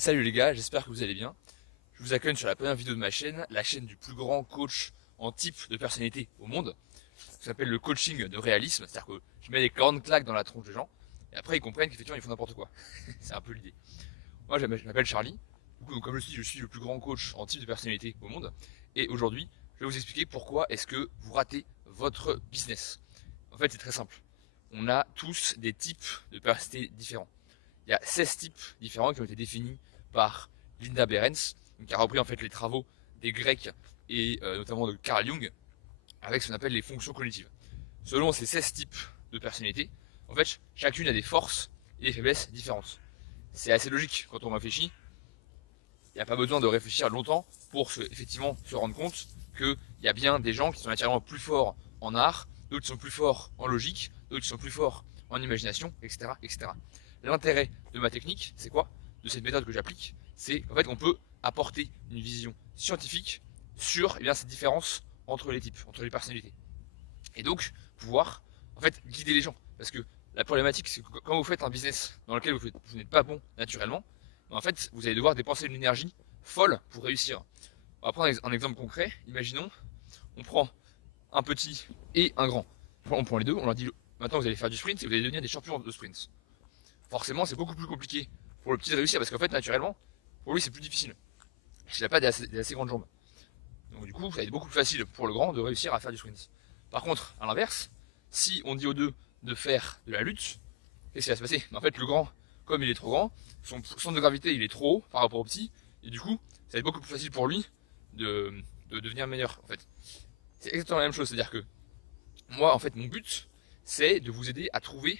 Salut les gars, j'espère que vous allez bien. Je vous accueille sur la première vidéo de ma chaîne, la chaîne du plus grand coach en type de personnalité au monde. Ça s'appelle le coaching de réalisme, c'est-à-dire que je mets des grandes claques dans la tronche des gens, et après ils comprennent qu'effectivement ils font n'importe quoi. C'est un peu l'idée. Moi je m'appelle Charlie, du coup, donc, comme je suis le plus grand coach en type de personnalité au monde, et aujourd'hui je vais vous expliquer pourquoi est-ce que vous ratez votre business. En fait c'est très simple, on a tous des types de personnalités différents. Il y a 16 types différents qui ont été définis par Linda Behrens, qui a repris en fait les travaux des Grecs et notamment de Carl Jung, avec ce qu'on appelle les fonctions cognitives. Selon ces 16 types de personnalités, en fait, chacune a des forces et des faiblesses différentes. C'est assez logique quand on réfléchit. Il n'y a pas besoin de réfléchir longtemps pour effectivement se rendre compte qu'il y a bien des gens qui sont naturellement plus forts en art, d'autres qui sont plus forts en logique, d'autres qui sont plus forts en imagination, etc. etc. L'intérêt de ma technique, c'est quoi? De cette méthode que j'applique, c'est en fait qu'on peut apporter une vision scientifique sur ces différences entre les types, entre les personnalités. Et donc, pouvoir en fait guider les gens. Parce que la problématique, c'est que quand vous faites un business dans lequel vous n'êtes pas bon naturellement, en fait, vous allez devoir dépenser une énergie folle pour réussir. On va prendre un exemple concret. Imaginons, on prend un petit et un grand. On prend les deux, on leur dit maintenant vous allez faire du sprint et vous allez devenir des champions de sprint. Forcément, c'est beaucoup plus compliqué pour le petit de réussir parce qu'en fait, naturellement, pour lui, c'est plus difficile. Il n'a pas des assez grandes jambes. Donc, du coup, ça va être beaucoup plus facile pour le grand de réussir à faire du sprint. Par contre, à l'inverse, si on dit aux deux de faire de la lutte, qu'est-ce qui va se passer? En fait, le grand, comme il est trop grand, son centre de gravité il est trop haut par rapport au petit, et du coup, ça va être beaucoup plus facile pour lui de devenir meilleur. En fait, c'est exactement la même chose. C'est-à-dire que moi, en fait, mon but, c'est de vous aider à trouver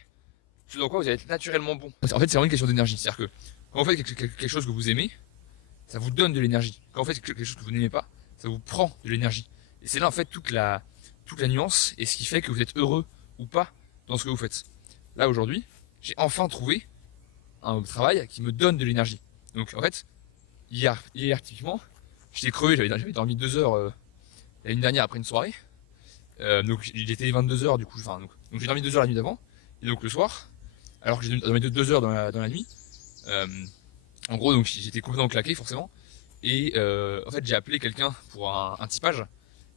ce dans quoi vous allez être naturellement bon. En fait, c'est vraiment une question d'énergie. C'est-à-dire que quand vous faites quelque chose que vous aimez, ça vous donne de l'énergie. Quand vous faites quelque chose que vous n'aimez pas, ça vous prend de l'énergie. Et c'est là, en fait, toute la nuance et ce qui fait que vous êtes heureux ou pas dans ce que vous faites. Là, aujourd'hui, j'ai enfin trouvé un travail qui me donne de l'énergie. Donc, en fait, hier typiquement, j'étais crevé, j'avais dormi 2 heures l'année dernière après une soirée. Donc, il était 22 heures du coup, donc j'ai dormi 2 heures la nuit d'avant. Et donc, le soir, alors que j'ai dormi 2 heures dans la nuit, en gros, donc j'étais complètement claqué forcément. Et en fait, j'ai appelé quelqu'un pour un typage.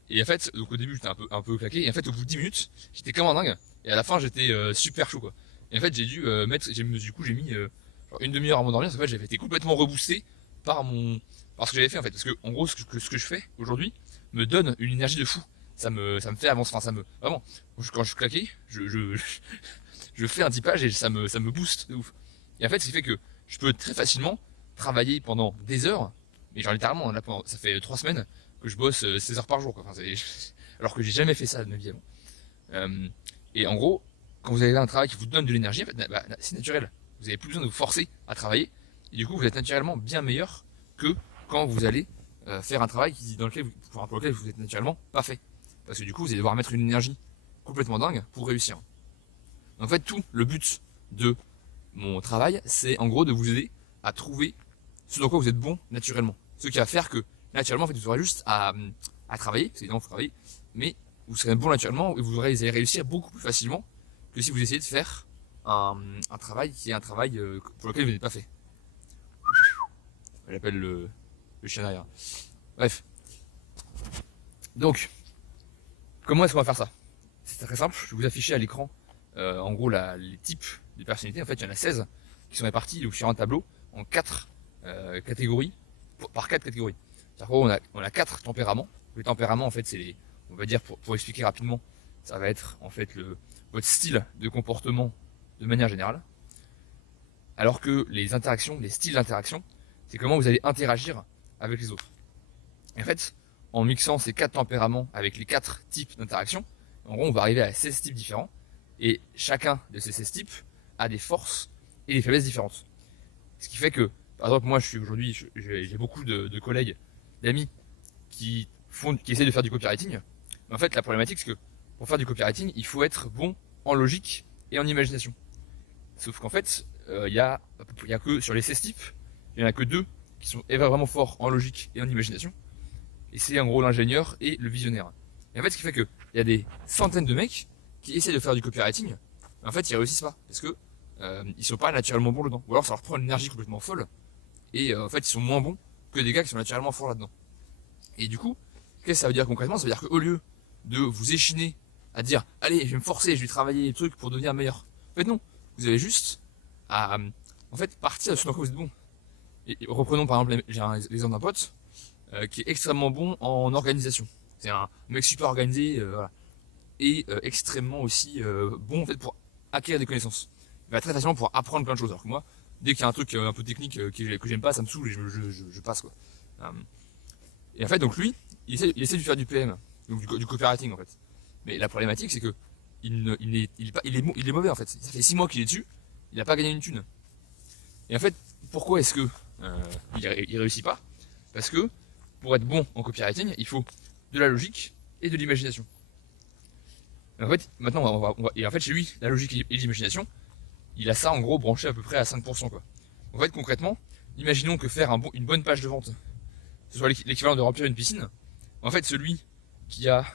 Et en fait, donc au début, j'étais un peu claqué. Et en fait, au bout de 10 minutes, j'étais comme un dingue. Et à la fin, j'étais super chaud, quoi. Et en fait, j'ai dû du coup, j'ai mis genre une demi-heure à m'endormir. Parce qu'en fait, j'avais été complètement reboosté par ce que j'avais fait, en fait. Parce que, en gros, ce que je fais aujourd'hui me donne une énergie de fou. Ça me fait avancer. Enfin, vraiment, quand je suis claqué, je fais un typage et ça me booste de ouf. Et en fait, ce qui fait que je peux très facilement travailler pendant des heures, mais genre littéralement, là, ça fait 3 semaines que je bosse 16 heures par jour, quoi. Enfin, alors que j'ai jamais fait ça de ma vie avant. Et en gros, quand vous avez un travail qui vous donne de l'énergie, en fait, c'est naturel. Vous avez plus besoin de vous forcer à travailler, et du coup, vous êtes naturellement bien meilleur que quand vous allez faire un travail pour lequel vous êtes naturellement pas fait. Parce que du coup, vous allez devoir mettre une énergie complètement dingue pour réussir. En fait, tout le but de mon travail, c'est en gros de vous aider à trouver ce dans quoi vous êtes bon naturellement. Ce qui va faire que naturellement, en fait, vous aurez juste à travailler, c'est évidemment, il faut travailler, mais vous serez bon naturellement et vous allez réussir beaucoup plus facilement que si vous essayez de faire un travail qui est un travail pour lequel vous n'êtes pas fait. J'appelle le chien derrière. Bref. Donc, comment est-ce qu'on va faire ça? C'est très simple, je vais vous afficher à l'écran en gros les types de personnalités. En fait, il y en a 16 qui sont répartis donc, sur un tableau en 4 catégories, par 4 catégories. C'est-à-dire on a 4 tempéraments. Les tempéraments, en fait, c'est on va dire, pour expliquer rapidement, ça va être en fait votre style de comportement de manière générale. Alors que les interactions, les styles d'interaction, c'est comment vous allez interagir avec les autres. Et en fait, en mixant ces 4 tempéraments avec les 4 types d'interactions, en gros, on va arriver à 16 types différents. Et chacun de ces 16 types a des forces et des faiblesses différentes. Ce qui fait que, par exemple, moi, j'ai beaucoup de collègues, d'amis, qui essaient de faire du copywriting. Mais en fait, la problématique, c'est que pour faire du copywriting, il faut être bon en logique et en imagination. Sauf qu'en fait, il y a que sur les 16 types, il y en a que 2 qui sont vraiment forts en logique et en imagination. Et c'est en gros l'ingénieur et le visionnaire. Et en fait, ce qui fait que il y a des centaines de mecs qui essaient de faire du copywriting, mais en fait, ils réussissent pas parce que ils sont pas naturellement bons dedans. Ou alors, ça leur prend une énergie complètement folle et en fait ils sont moins bons que des gars qui sont naturellement forts là-dedans. Et du coup, qu'est-ce que ça veut dire concrètement? Ça veut dire qu'au lieu de vous échiner à dire allez je vais me forcer, je vais travailler des trucs pour devenir meilleur, en fait non, vous avez juste à en fait partir de ce dans quoi vous êtes bon. Et reprenons par exemple l'exemple d'un pote qui est extrêmement bon en organisation. C'est un mec super organisé, voilà. Et extrêmement aussi bon en fait pour acquérir des connaissances. Il va très facilement pouvoir apprendre plein de choses. Alors que moi, dès qu'il y a un truc un peu technique que j'aime pas, ça me saoule et je passe quoi. Et en fait donc lui, il essaie de faire du PM, donc du copywriting en fait. Mais la problématique c'est que il est mauvais en fait. Ça fait 6 mois qu'il est dessus, il n'a pas gagné une thune. Et en fait, pourquoi est-ce que il réussit pas? Parce que pour être bon en copywriting, il faut de la logique et de l'imagination. En fait, maintenant, et en fait, chez lui, la logique et l'imagination, il a ça en gros branché à peu près à 5%, quoi. En fait, concrètement, imaginons que faire une bonne page de vente, ce soit l'équivalent de remplir une piscine. En fait, celui qui a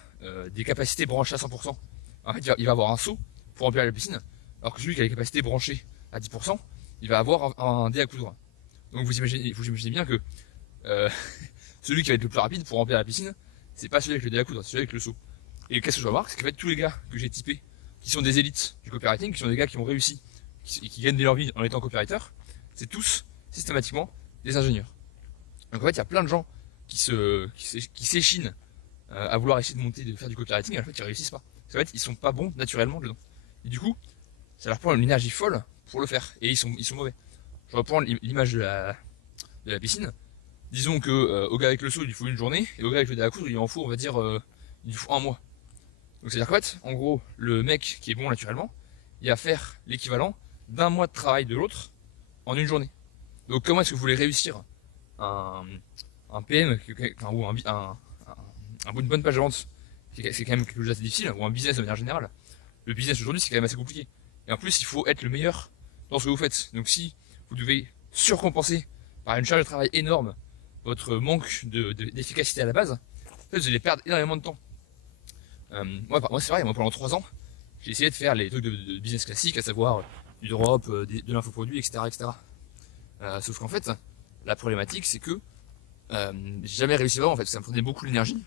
des capacités branchées à 100%, en fait, il va avoir un seau pour remplir la piscine, alors que celui qui a les capacités branchées à 10%, il va avoir un dé à coudre. Donc vous imaginez bien que celui qui va être le plus rapide pour remplir la piscine, c'est pas celui avec le dé à coudre, c'est celui avec le seau. Et qu'est-ce que je vais voir? C'est qu'en fait tous les gars que j'ai typés, qui sont des élites du copywriting, qui sont des gars qui ont réussi, qui gagnent de leur vie en étant copywriter, c'est tous systématiquement des ingénieurs. Donc en fait il y a plein de gens qui s'échinent à vouloir essayer de faire du copywriting, et en fait ils réussissent pas. Parce qu'en fait ils sont pas bons naturellement dedans. Et du coup, ça leur prend une énergie folle pour le faire, et ils sont mauvais. Je reprends l'image de la piscine. Disons que au gars avec le seau il lui faut une journée, et au gars avec le dé à coudre il en faut on va dire il lui faut un mois. Donc c'est à dire qu'en fait, en gros, le mec qui est bon naturellement, il va faire l'équivalent d'un mois de travail de l'autre en une journée. Donc comment est-ce que vous voulez réussir un PM ou une bonne page de vente, c'est quand même quelque chose d'assez difficile, ou un business de manière générale. Le business aujourd'hui c'est quand même assez compliqué. Et en plus il faut être le meilleur dans ce que vous faites. Donc si vous devez surcompenser par une charge de travail énorme votre manque d'efficacité à la base, en fait, vous allez perdre énormément de temps. Moi c'est vrai, moi pendant 3 ans, j'ai essayé de faire les trucs de business classique, à savoir du drop, de l'infoproduit, etc. etc. Sauf qu'en fait, la problématique c'est que j'ai jamais réussi vraiment en fait, ça me prenait beaucoup d'énergie.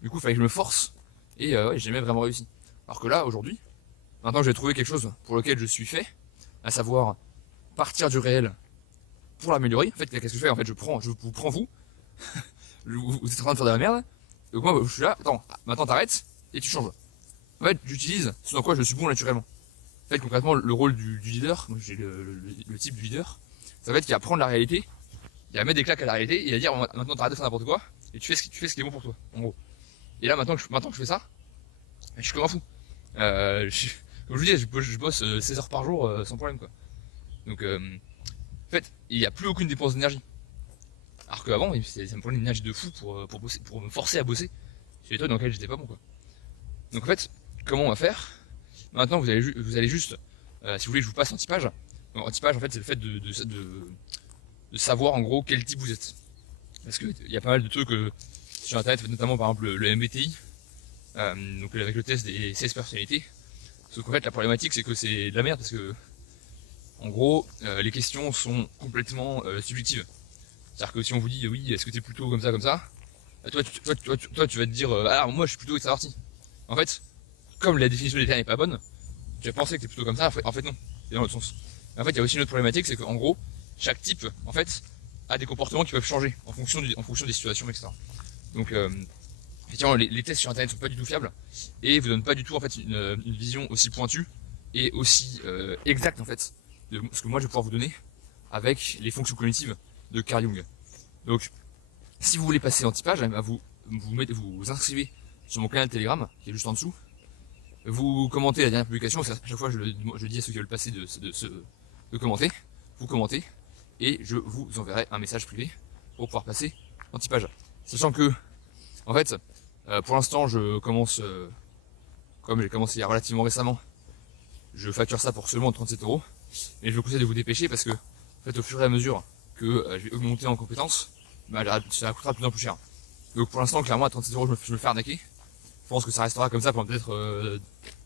Du coup il fallait que je me force, et ouais, j'ai jamais vraiment réussi. Alors que là, aujourd'hui, maintenant j'ai trouvé quelque chose pour lequel je suis fait, à savoir partir du réel pour l'améliorer. En fait, qu'est-ce que je fais? En fait, je vous prends vous, vous êtes en train de faire de la merde, donc moi je suis là, attends, maintenant t'arrêtes, et tu changes. En fait, j'utilise ce dans quoi je suis bon naturellement. En fait, concrètement, le rôle du leader, moi j'ai le type du leader, ça va être qu'il va prendre la réalité, il va mettre des claques à la réalité, et il va dire maintenant t'arrêtes de faire n'importe quoi, et tu fais ce qui est bon pour toi, en gros. Et là, maintenant que je fais ça, je suis comme un fou. Comme je vous dis, je bosse 16 heures par jour sans problème, quoi. Donc, en fait, il n'y a plus aucune dépense d'énergie. Alors qu'avant, ça me prenait une énergie de fou pour bosser, pour me forcer à bosser sur les trucs dans lesquels j'étais pas bon, quoi. Donc en fait, comment on va faire? Maintenant, vous allez juste, si vous voulez que je vous passe un typage. Donc, un typage, en fait, c'est le fait de savoir en gros quel type vous êtes. Parce que il y a pas mal de trucs sur internet, notamment par exemple le MBTI, donc avec le test des 16 personnalités. Sauf qu'en fait, la problématique, c'est que c'est de la merde parce que, en gros, les questions sont complètement subjectives. C'est-à-dire que si on vous dit oui, est-ce que t'es plutôt comme ça, toi tu vas te dire alors moi je suis plutôt extraverti. En fait, comme la définition des termes n'est pas bonne, tu vas penser que t'es plutôt comme ça, en fait non, c'est dans l'autre sens. Mais en fait, il y a aussi une autre problématique, c'est qu'en gros, chaque type, en fait, a des comportements qui peuvent changer en fonction des situations, etc. Donc, effectivement, les tests sur internet sont pas du tout fiables et vous donnent pas du tout en fait une vision aussi pointue et aussi exacte en fait de ce que moi je vais pouvoir vous donner avec les fonctions cognitives de Carl Jung. Donc, si vous voulez passer en typage, vous inscrivez sur mon canal Telegram qui est juste en dessous. Vous commentez la dernière publication, à chaque fois je dis à ceux qui veulent passer de commenter, vous commentez et je vous enverrai un message privé pour pouvoir passer en typage. Sachant que, en fait, pour l'instant je commence, comme j'ai commencé il y a relativement récemment, je facture ça pour seulement 37€, et je vous conseille de vous dépêcher parce que, en fait, au fur et à mesure que je vais augmenter en compétences, bah, ça coûtera de plus en plus cher. Donc pour l'instant, clairement, à 37€, je me fais arnaquer. Je pense que ça restera comme ça pendant peut-être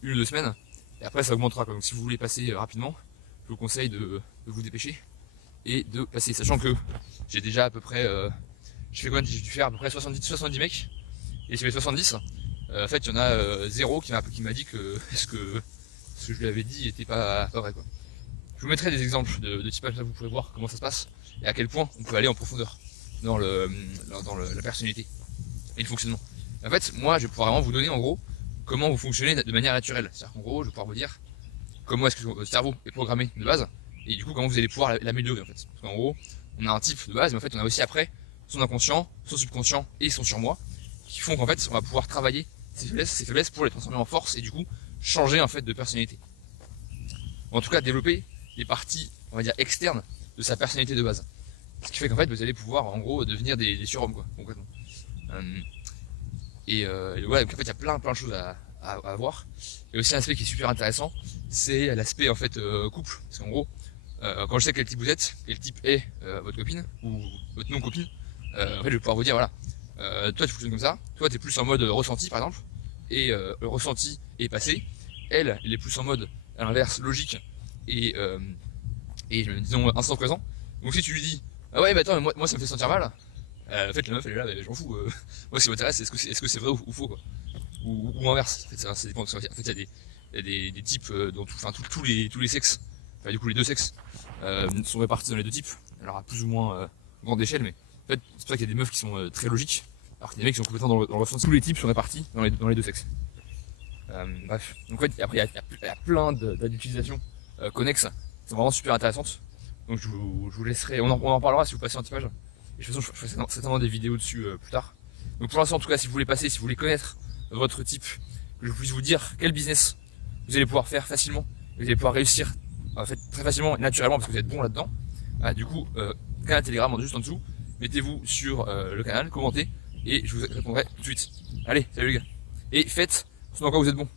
1 ou 2 semaines. Et après, ça augmentera. Donc si vous voulez passer rapidement, je vous conseille de vous dépêcher. et de passer. Sachant que j'ai déjà à peu près, j'ai dû faire à peu près 70 mecs, et sur les 70, en fait il y en a zéro qui m'a dit que ce que je lui avais dit était pas vrai quoi. Je vous mettrai des exemples de typage, là vous pourrez voir comment ça se passe et à quel point on peut aller en profondeur dans la personnalité et le fonctionnement. En fait, moi je vais pouvoir vraiment vous donner en gros comment vous fonctionnez de manière naturelle. C'est-à-dire qu'en gros, je vais pouvoir vous dire comment est-ce que votre cerveau est programmé de base et du coup comment vous allez pouvoir l'améliorer en fait. Parce qu'en gros, on a un type de base, mais en fait on a aussi après son inconscient, son subconscient et son surmoi qui font qu'en fait on va pouvoir travailler ces faiblesses pour les transformer en force et du coup changer en fait de personnalité. En tout cas développer les parties, on va dire, externes de sa personnalité de base. Ce qui fait qu'en fait vous allez pouvoir en gros devenir des surhommes quoi, concrètement. Et voilà, donc en fait il y a plein de choses à voir. Et aussi un aspect qui est super intéressant, c'est l'aspect en fait couple. Parce qu'en gros, quand je sais quel type vous êtes, quel type est votre copine ou votre non-copine, en fait je vais pouvoir vous dire voilà, toi tu fonctionnes comme ça, toi tu es plus en mode ressenti par exemple, et le ressenti est passé, elle est plus en mode à l'inverse logique et disons instant présent. Donc si tu lui dis ah ouais mais attends mais moi ça me fait sentir mal, en fait la meuf elle est là mais je m'en fous, moi ce qui m'intéresse est-ce que c'est vrai ou faux quoi, ou inverse. En fait ça dépend, parce qu'en fait il y a des types dans tous les sexes, enfin du coup les deux sexes sont répartis dans les deux types, alors à plus ou moins grande échelle, mais en fait c'est pour ça qu'il y a des meufs qui sont très logiques alors qu'il y a des mecs qui sont complètement dans le ressenti. Tous les types sont répartis dans les deux sexes. Bref, donc en fait après il y a plein d'utilisations connexes qui sont vraiment super intéressantes. Donc je vous laisserai, on en parlera si vous passez un typage. Et de toute façon je ferai certainement des vidéos dessus plus tard. Donc pour l'instant en tout cas si vous voulez passer, si vous voulez connaître votre type, que je puisse vous dire quel business vous allez pouvoir faire facilement, vous allez pouvoir réussir en fait très facilement et naturellement parce que vous êtes bon là-dedans. Du coup, canal Telegram juste en dessous, mettez-vous sur le canal, commentez et je vous répondrai tout de suite. Allez, salut les gars. Et faites ce dans quoi vous êtes bon.